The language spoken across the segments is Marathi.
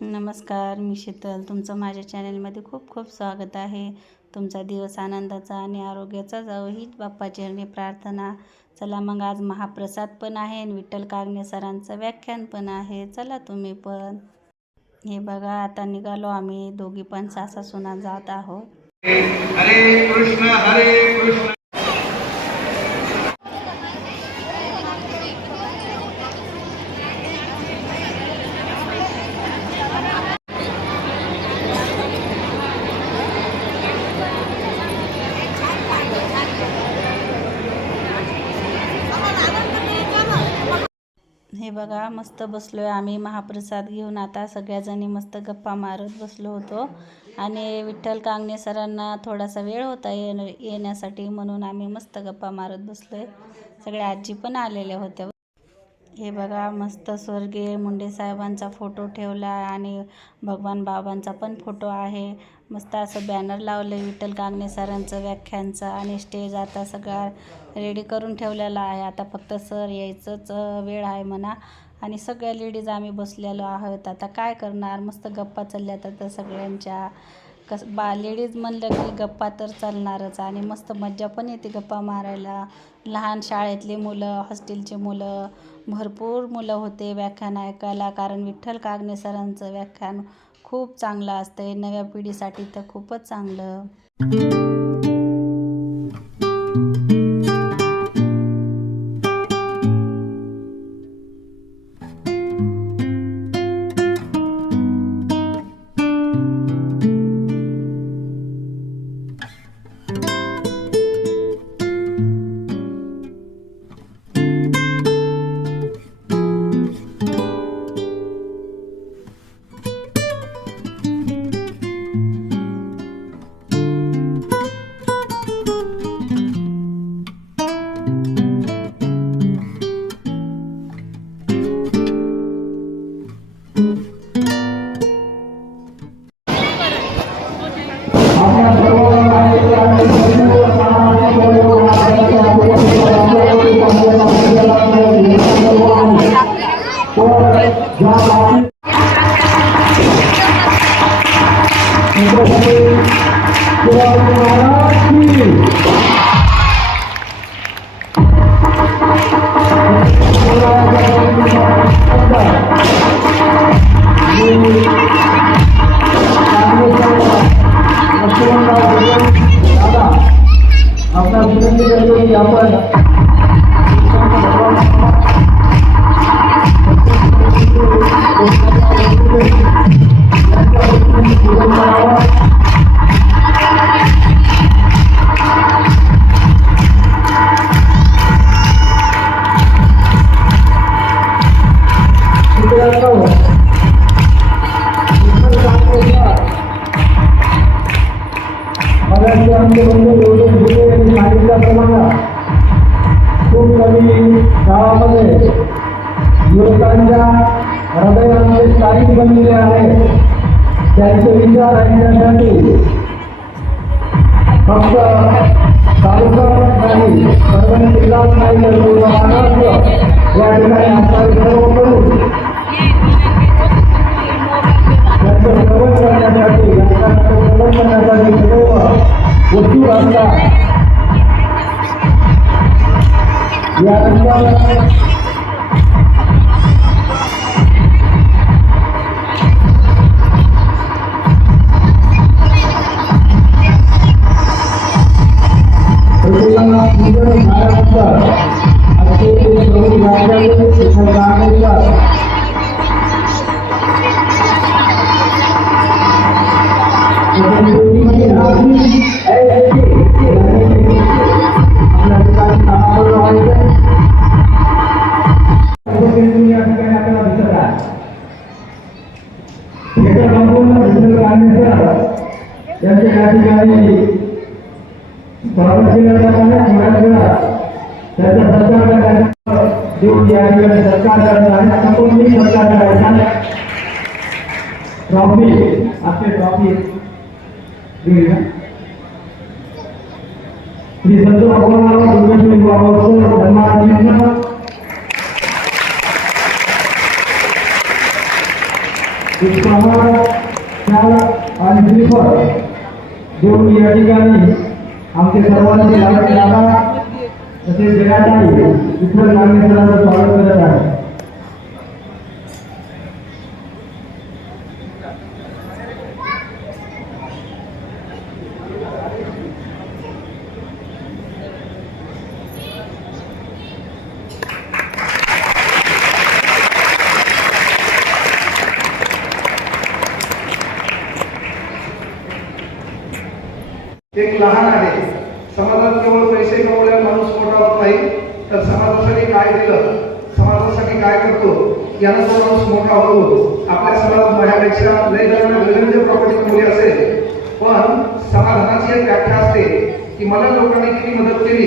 नमस्कार मी शीतल. तुमचं माझ्या चॅनलमध्ये खूप खूप स्वागत आहे. तुमचा दिवस आनंदाचा आणि आरोग्याचा जावो हीच बाप्पाची हरणी प्रार्थना. चला मग आज महाप्रसाद पण आहे आणि विठ्ठल कागणे सरांचं व्याख्यान पण आहे. चला तुम्ही पण. हे बघा आता निघालो आम्ही. दोघी पण सासा सुना जात आहोत. हरे कृष्ण हरे कृष्ण हे बघा मस्त बसलो आहे आम्ही. महाप्रसाद घेऊन आता सगळ्याजणी मस्त गप्पा मारत बसलो होतो. आणि विठ्ठल कांगणे सरांना थोडासा वेळ होता येण येण्यासाठी म्हणून आम्ही मस्त गप्पा मारत बसलो आहे सगळ्या आजी पण आलेल्या होत्या. हे बघा मस्त स्वर्गीय मुंडे साहेबांचा फोटो ठेवला आणि भगवान बाबांचा पण फोटो आहे. मस्त असं बॅनर लावलं आहे विठ्ठल कांगणे सरांचं व्याख्यानचं आणि स्टेज आता सगळा रेडी करून ठेवलेला आहे. आता फक्त सर यायचंच वेळ आहे म्हणा. आणि सगळ्या लेडीज आम्ही बसलेलो आहोत. आता काय करणार? मस्त गप्पा चालल्यात आता सगळ्यांच्या. कस बा लेडीज म्हणलं की गप्पा तर चालणारच आणि मस्त मज्जा पण येते गप्पा मारायला. लहान शाळेतली मुलं हॉस्टेलची मुलं भरपूर मुलं होते व्याख्यान ऐकायला कारण विठ्ठल कागणे सरांचं व्याख्यान खूप चांगलं असतं नव्या पिढीसाठी तर खूपच चांगलं. हृदयामध्ये स्थायिक बनलेले आहे. त्यांचे विचार ऐकण्यासाठी फक्त तालुका नाही परभणी जिल्हाच नाही तर पूर्ण महाराष्ट्र या ठिकाणी आपला सर्व करून त्यांचं श्रवण करण्यासाठी त्यांचं करण्यासाठी सर्व यानंतर ट्रॉफी आपके ट्रॉफी श्री संत भगवान दुर्गेश्वरी बाबा धर्माधिकारी एक प्रमाण शाल आणि श्रीफळ देऊन या ठिकाणी आमचे सर्वांचे लाडके दादा तसेच जगाताई इतर नागरिकांचं स्वागत करत आहे लहान आहे. समाजात केवळ पैसे कमवल्या माणूस मोठा होत नाही तर समाजासाठी काय दिलं? समाजासाठी काय करतो? यानं तो माणूस मोठा होतो. आपल्या समाजात माझ्यापेक्षा लय जणांना वेगवेगळ्या प्रॉपर्टी कमवली असेल. पण समाधानाची एक व्याख्या असते की मला लोकांनी किती मदत केली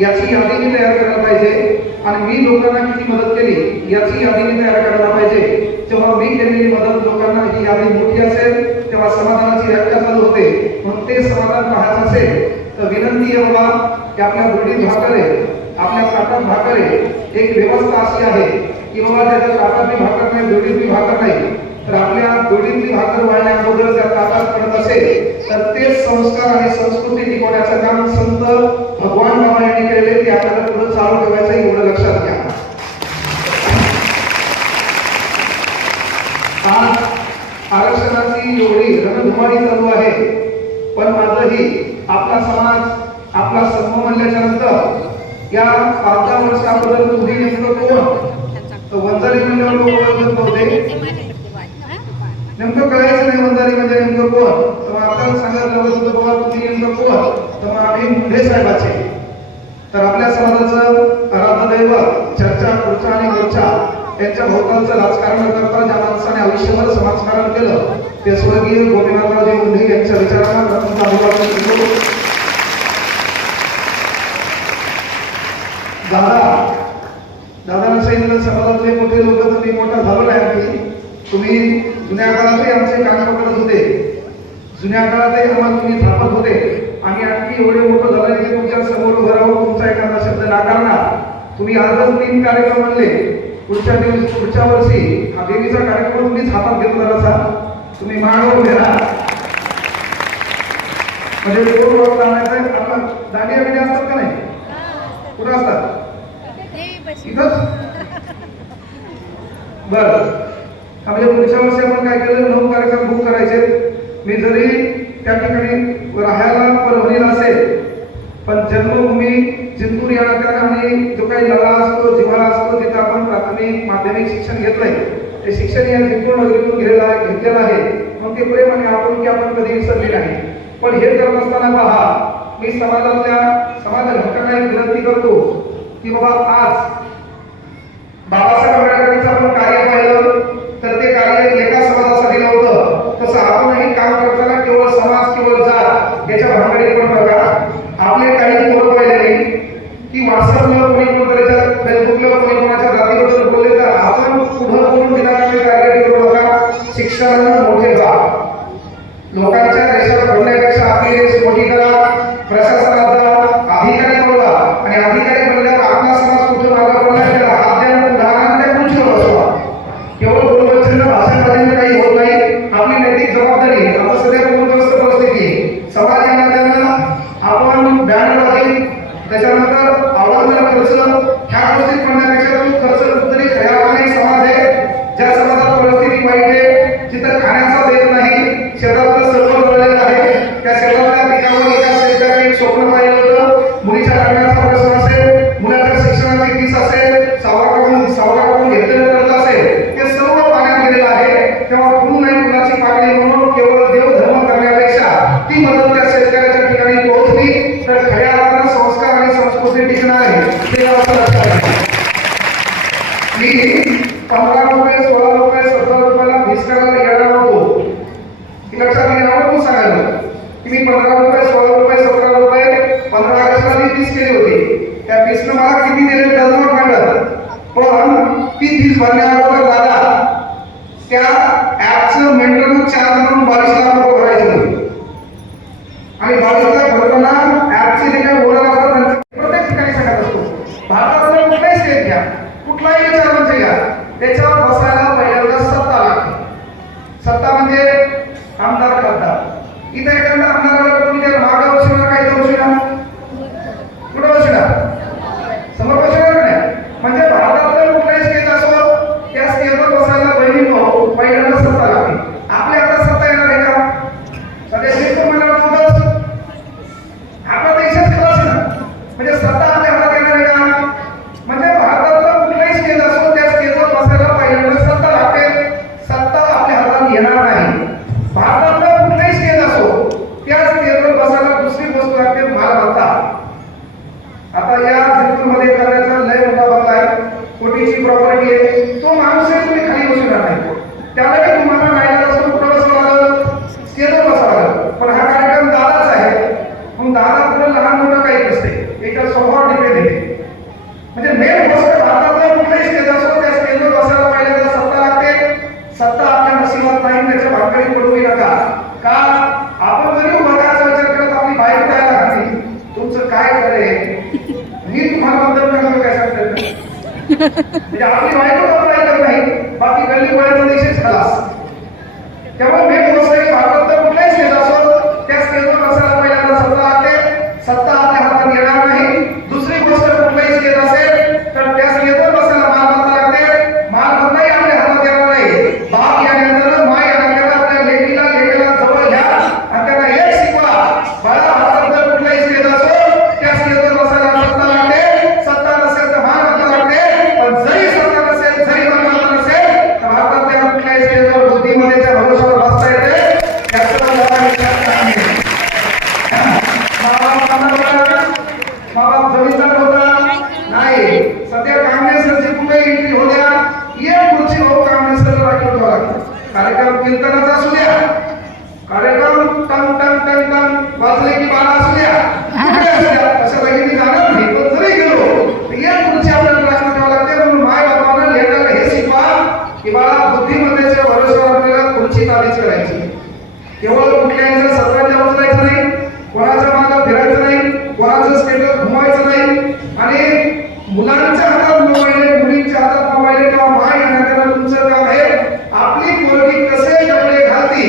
याची यादी मी तयार करायला पाहिजे. आणि मी लोकांना किती मदत केली याची यादी मी तयार करायला पाहिजे. तेव्हा मी केलेली मदत लोकांना ही यादी मोठी असेल तेव्हा समाधानाची व्याख्या चालू होते. म्हणून ते समाधान पाहायचं असेल तर विनंती आहे बाबा की आपल्या बुडीत भाकरे आपल्या ताटात भाकरे एक व्यवस्था अशी आहे की बाबा त्याच्या ताटातली भाकर नाही दोडीतली भाकर नाही. तर आपल्या दोडीतली भाकर वाढण्या अगोदर त्या ताटात पडत असेल तर ते संस्कार आणि संस्कृती टिकवण्याचं काम संत भगवान बाबा यांनी केले ते आपल्याला पुढे चालू ठेवायचं एवढं लक्षात घ्या आज आरक्षणाची एवढी रणधुमाळी चालू आहे. पण माझंही आपला समाज आपला समूह म्हणल्याच्या नंतर या पाच दहा वर्ष अगोदर तुम्ही नेमकं कोण? वंजारी म्हणजे लोक नव्हते. नेमकं कळायचं नाही वंजारी म्हणजे नेमकं कोण? तर आता आपल्याला सांगायला लागत होतं बाबा तुम्ही नेमकं कोण? तर आम्ही मुंढे साहेबाचे. तर आपल्या समाजाचं आराधदैवत चर्चा खुर्चा आणि वरच्या त्यांच्या भोवतालचं राजकारण करता ज्या माणसाने आयुष्यभर समाजकारण केलं. ते स्वर्गीय गोपीनाथरावजी मुंढे यांच्या विचारांना दादा अभिवादन करतो दादा दादानं सांगितलं समाजातले मोठे लोक तर मी मोठा झालो नाही आणखी तुम्ही जुन्या काळातही आमचे काम करत होते. जुन्या काळातही आम्हाला तुम्ही थापत होते. आणि आणखी एवढे मोठं झालं की तुमच्यासमोर उभं राहून तुमचा एखादा शब्द नाकारणार. तुम्ही आजच तीन कार्यक्रम म्हणले पुढच्या दिवस पुढच्या वर्षी हा देवीचा कार्यक्रम तुम्हीच हातात घेतला जरासा तुम्ही मागवून घ्या. म्हणजे कोण वक्त आणायचं आपला दांडिया बिड्या असतात का नाही? कुठं असतात? इथंच? बर. म्हणजे पुढच्या वर्षी आपण काय केलं? नऊ कार्यक्रम बुक करायचे. मी जरी त्या ठिकाणी राहायला परभणीला असेल पण जन्मभूमी जिंतूर या ठिकाणी जो काही लढा असतो जिव्हाळा असतो तिथं आपण प्राथमिक माध्यमिक शिक्षण घेतलंय ते शिक्षण या त्रिकोण नगरीतून घेतलेलं आहे घेतलेलं आहे. मग ते प्रेम आणि आपण की आपण कधी विसरले नाही पण हे करत असताना पहा मी समाजातल्या समाज घटकांना एक विनंती करतो की बाबा आज बाबासाहेब आंबेडकरांचं आपण कार्य पाहिलं तर ते कार्य एका समाजासाठी नव्हतं तसं आपणही काम करताना केवळ समाज केवळ जात याच्या भानगडीत पण बघा आपले काही पोर पाहिलेली की व्हॉट्सअपला कोणी कोणतरीच्या फेसबुकला कोणी कोणाच्या जातीबद्दल बोलले तर आपण पुढं बोलून विनाकारण कार्य करू नका शिक्षणानं मोठे व्हा लोकांच्या देशात बोलण्यापेक्षा आपली देश मोठी करा प्रशासनात जा अधिकारी बोला आणि अधिकारी बोलल्यावर आपला समाज कुठून मागे पडला त्याला हात द्या आणि उदाहरण त्या खुर्चीवर बसवा केवळ बोलवचन भाषणबाजीने काही होत नाही आपली नैतिक जबाबदारी आता सध्या पूरग्रस्त परिस्थिती आहे. समाज या नात्यानं आपण बॅनरबाजी त्याच्यानंतर आवडलेला खर्च ह्या गोष्टी म्हणण्यापेक्षा तो खर्च कुठतरी खऱ्या अर्थाने समाज आहे ज्या समाजात परिस्थिती वाईट आहे जिथं खाण्याचा देत नाही शेतातलं सर्व जळलेलं आहे त्या शेतातल्या पिकावर एका शेतकऱ्याने एक स्वप्न पाहिलं होतं मुलीच्या लग्नाचा प्रश्न असेल मुलाच्या शिक्षणाची फीस असेल सावकाकडून सावकाकडून घेतलेलं कर्ज असेल ते सर्व पाण्यात गेलेलं आहे तेव्हा कुण नाही कुणाची पागणी म्हणून केवळ देव धर्म करण्यापेक्षा ती मदत त्या शेतकऱ्याच्या ठिकाणी पोहोचली तर खऱ्या अर्थानं संस्कार आणि संस्कृती टिकणार आहे ते असं लक्षात घ्या. मी पंधरा रुपये सोळा रुपये सतरा रुपयाला फीस करायला येणार होतो की लक्षात घेण्यावर तू सांगायला की मी पंधरा रुपये सोळा रुपये सतरा रुपये पंधरा ऑगस्टला मी फीस केली होती. त्या फीसनं मला किती दिले डझन काढलं पण ती फीस भरण्या केवळ कुठल्याच्या सरकारच्या उचलायचं नाही कोणाच्या मागे फिरायचं नाही कोणाचं स्टेटस घुमायचं नाही आणि मुलांच्या हातात मोबाईल मुलींच्या हातात मोबाईल किंवा माय घेण्याकरता तुमचं काम आहे. आपली पोरगी कसे जवळे घालती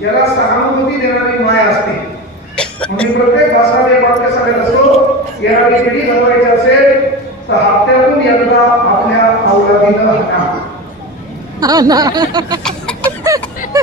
याला सहानुभूती देणारी माय असते. म्हणजे प्रत्येक भाषा एक वाक्य सांगत असतो येणारी पिढी जगवायची असेल तर हप्त्यातून यंदा आपल्या औलादीनं हाना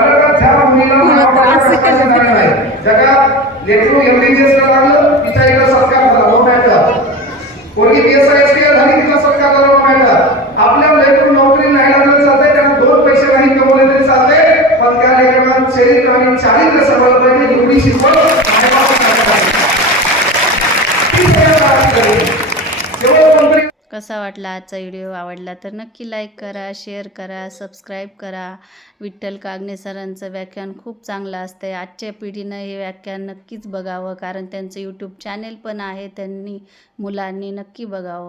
खरंच ह्या एम जगात लेटरू एमबीबीएस ला लागलं तिचा एकदा सत्कार झाला. नो हो, मॅटर. कोणी पीएसआय झाली तिचा कसा वाटला आजचा व्हिडिओ? आवडला तर नक्की लाईक करा शेअर करा सबस्क्राईब करा. विठ्ठल कागणे सरांचं व्याख्यान खूप चांगलं असतं आजच्या पिढीनं हे व्याख्यान नक्कीच बघावं कारण त्यांचं यूट्यूब चॅनेल पण आहे त्यांनी मुलांनी नक्की बघावं.